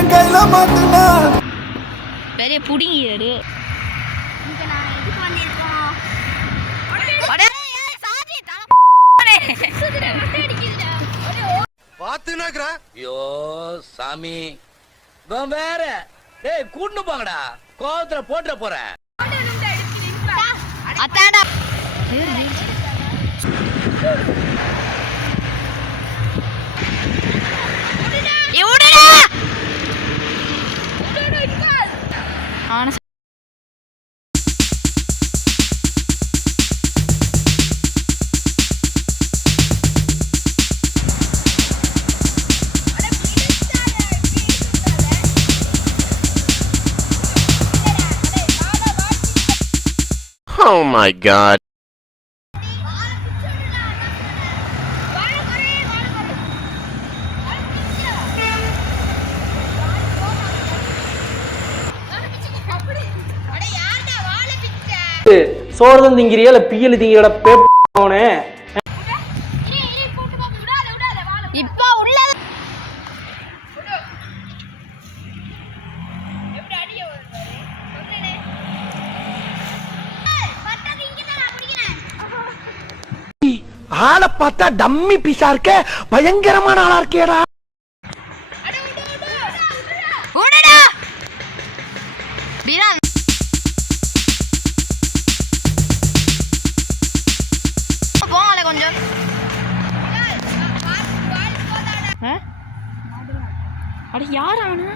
என் கையில மாட்டுனா பெரிய புடிங்கியாரு. ஐயோ சாமி வேற டேய் கூட்டு போங்கடா கோவத்துல போட்டுற போறேன். அத்தாடா Oh my god. சோறுதான் திங்கிறியா இல்ல பியல் திங்கிற பேப்பனே இப்ப உள்ள ஆளை பார்த்தா டம்மி பீஸா இருக்க, பயங்கரமான ஆளா இருக்கேடா. போங்கல கொஞ்சம் அட யார் அவனு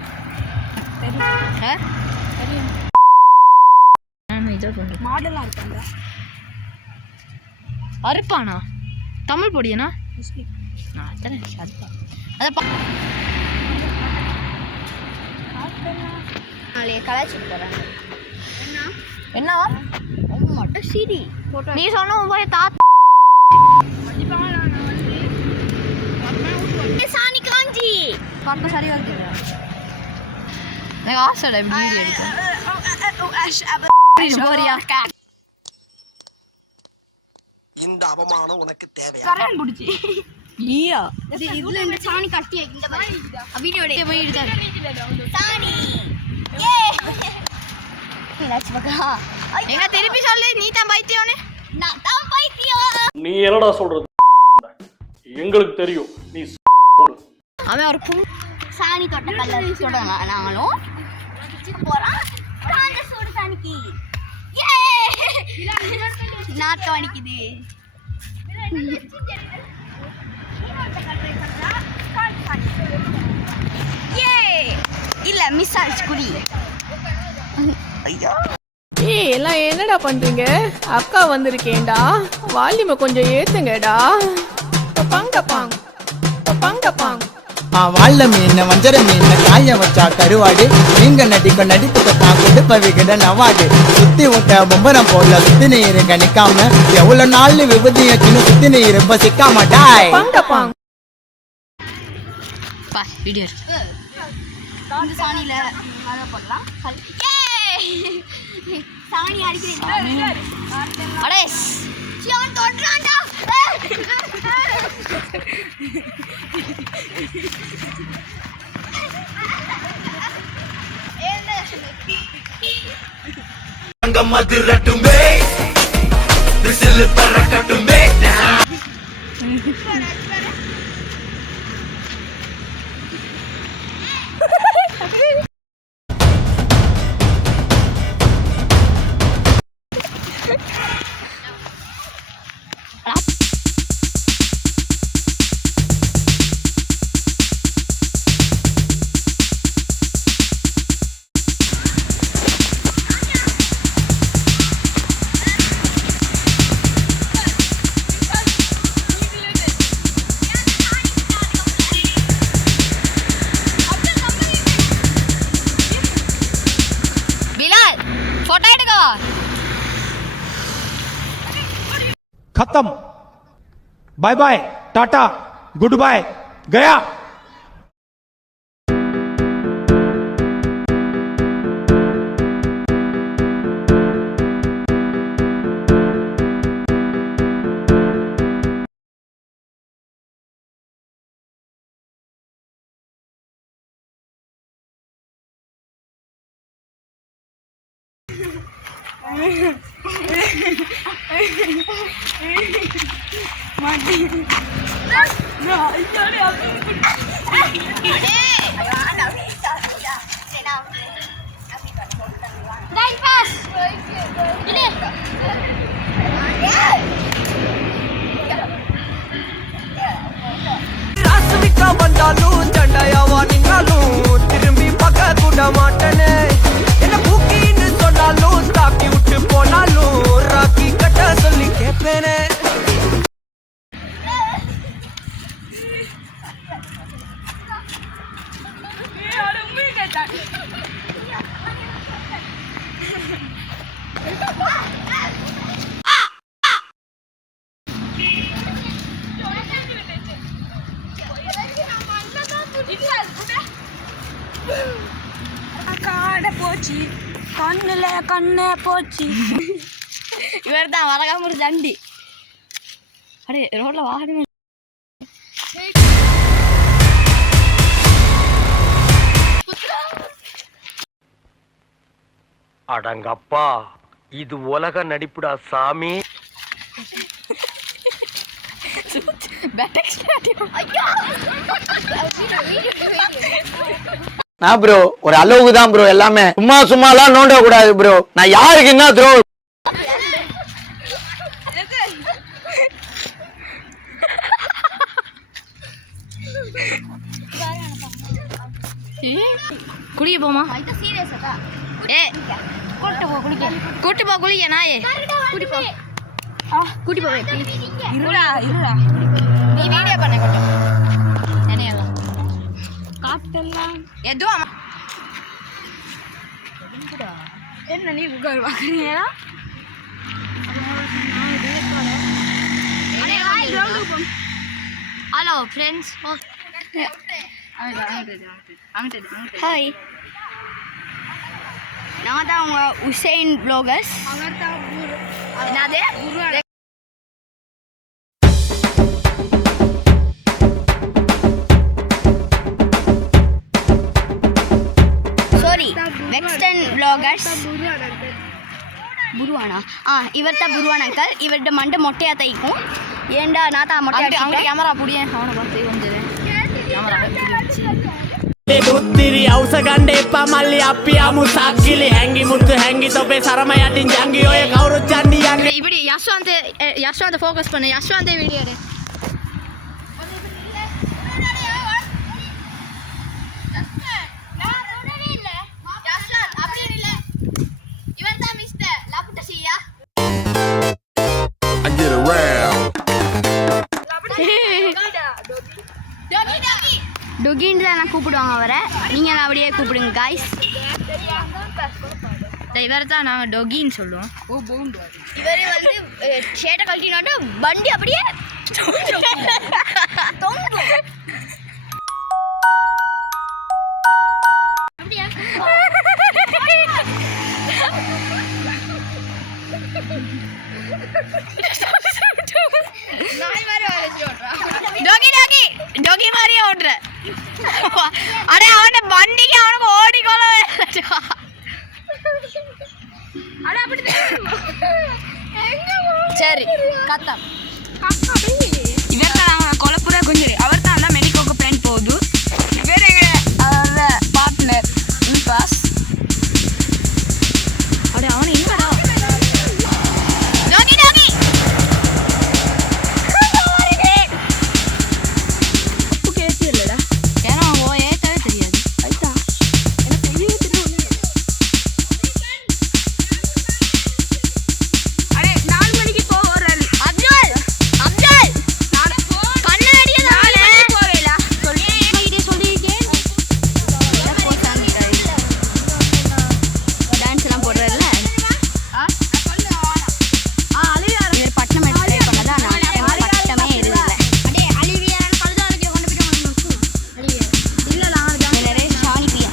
மாடலா இருக்காங்க. அறுப்பானா தமிழ் பொடியனா கலாச்சிட்டு போறாங்க. என்னவா மட்டும் சீடி நீ சொன்ன போய் தாத்தா சாணி காஞ்சி பாப்பா சரி வருது. எனக்கு ஆசைடா இப்படி வீடியோ எடுக்க. இந்த அவமானம் உனக்கு தேவையா? கரண்ட் புடிச்சி லியா இதுல இந்த சாணி கட்டி இந்த மாதிரி வீடியோ எடுக்க போய் எடுத்தாரு சாணி ஏ என்னாச்சு பக்கா எங்க திருப்பி சொல்லு. நீ தான் பைத்தியம்னு. நான் தான் பைத்தியம். நீ என்னடா சொல்றது? எங்களுக்கு தெரியும் நீ அவன் ஒரு சாணி தொட்ட கல்ல தொடங்க நாங்களும் போறோம் அந்த சூடு சாணிக்கு ஏ நாட்டம் அடிக்குது. ஏ இல்ல மிஸ் ஆச்சு குடி. ஏய் எல்லாம் என்னடா பண்றீங்க? அக்கா வந்திருக்கேன்டா, வால்யூமை கொஞ்சம் ஏத்துங்கடா. பங்க பாங் பங்க பாங் வாழ மீன் வஞ்சர மீன் காய வச்சா கருவாடு நீங்க நடிக்க நடிப்புக்கு தான் கொடுப்ப விகிட நவாடு சுத்தி விட்ட பொம்பரம் போல சுத்தி நீர் கணிக்காம எவ்வளவு நாள் விபதி வச்சுன்னு சுத்தி நீர் பசிக்காம டாய் பங்க பாங் பா வீடியோ இந்த சாணியில அத போடலாம். சாணி அடிக்கிறீங்க அடே சியான் தொட்றான்டா. அங்க மதுரட்டுமே விசில் பறக்கட்டுமே. खत्म, bye bye, tata, good bye, गया। ராசுவிக்கா வந்தாலும் சண்டையாவா நீங்களும் திரும்பி பார்க்க கூட மாட்டேனே என்ன பூக்கின்னு சொன்னாலும் தாக்கி விட்டு போனாலும் ராக்கி கட்ட சொல்லி கேட்பேனே போச்சு கண்ணுல கண்ணே போச்சு இவர் தான் வரகாம ஒரு தண்டி அடே ரோட்ல வாகனமே அடங்கப்பா இது உலக நடிப்புடா சாமி நான் ப்ரோ ஒரு அளவுக்கு தான் ப்ரோ எல்லாமே சும்மா சும்மாலாம் நோண்ட கூடாது ப்ரோ நான் யாருக்கு என்ன த்ரோ குளிக்க போமா ஏ கூட்டு போ குளிக்க நாயே கூட்டி போ இருடா நீ வீடியோ பண்ண கொட்டும் என்னையெல்லாம் காட்டெல்லாம் எதுவும் என்ன நீ உட்கார் பார்க்குறீங்களா ஹலோ ஃப்ரெண்ட்ஸ் ஹாய் நான் தான் உங்க உசைன் ப்ளாகர்ஸ் என்னது சாரி வெக்ஸ்டன் ப்ளாகர்ஸ் புருவானா இவர்தான் புருவான் அங்கிள் இவர்கிட்ட மண்டை மொட்டையா தைக்கும் ஏண்டா நான் தான் மொட்டையா அவங்க கேமரா புடிய அவனை பார்த்து வந்துடுறேன் තුත්තිරි අවසගණ්ඩ එපා මල්ලි අපි අමු සක්කිලි හැංගි මුත්තු හැංගි තොපේ සරම යටින් ජංගි ඔය කවුරුත් යන්නේ යන්නේ இப்படி யஷ்வாந்த் ஃபோக்கஸ் பண்ணு யஷ்வாந்த் வீடியோ எடு I get around. டொகின்னு தான் நான் கூப்பிடுவாங்க அவரை நீங்கள் அப்படியே கூப்பிடுங்க காய்ஸ் இவரை தான் நாங்கள் டொகின்னு சொல்லுவோம் இவர் வந்து ஷேட்டை கழட்டினாட்டு வண்டி அப்படியே தொங்கும் டொகி மாதிரியே ஓடுற அடே அவன வண்டிக்கு அவனுக்கு ஓடிக்கொள்ள சரி கத்தம் இவர் தான் கொலப்புற கொஞ்சம் அவர் தான் மெடிக்கோக்கு பிளான் போகுது வேற பார்ட்னர் பாஸ் அடே அவன் இல்லடா டோகி டோகி கேட்டி இல்லடா ஏன்னா ஓ ஏத்தவே தெரியாது ஐயா எனக்கு தெரியவே தெரியும் அடே 4 மணிக்கு போறேன் அப்துல் நான் கண்ணாடியே நான் போவேல சொல்லி இதே சொல்லிட்டேன் டான்ஸ் எல்லாம் போடுறல்ல பட்டணம் எடுத்து பண்ணதா நான் பட்டமே இருந்தல அடே அலிவியான் கழுதானுக்கு கொண்டு போய் இல்ல நான் நிறைய சாணி பியா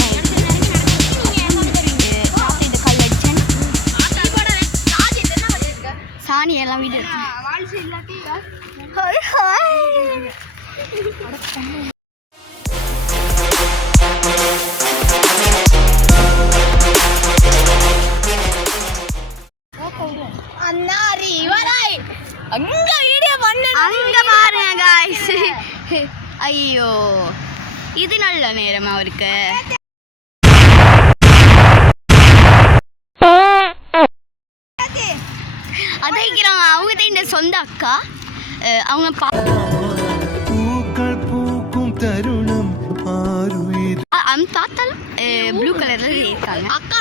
சாணி எல்லாம் வீடியோ இல்லாட்டி ஐயோ இது நல்ல நேரம் அவருக்கு. அதைக்கிறாங்க அவங்க தான் இந்த சொந்த அக்கா. அவங்க அந்த தாத்தாலும் ப்ளூ கலர்ல இருக்காங்க. அக்கா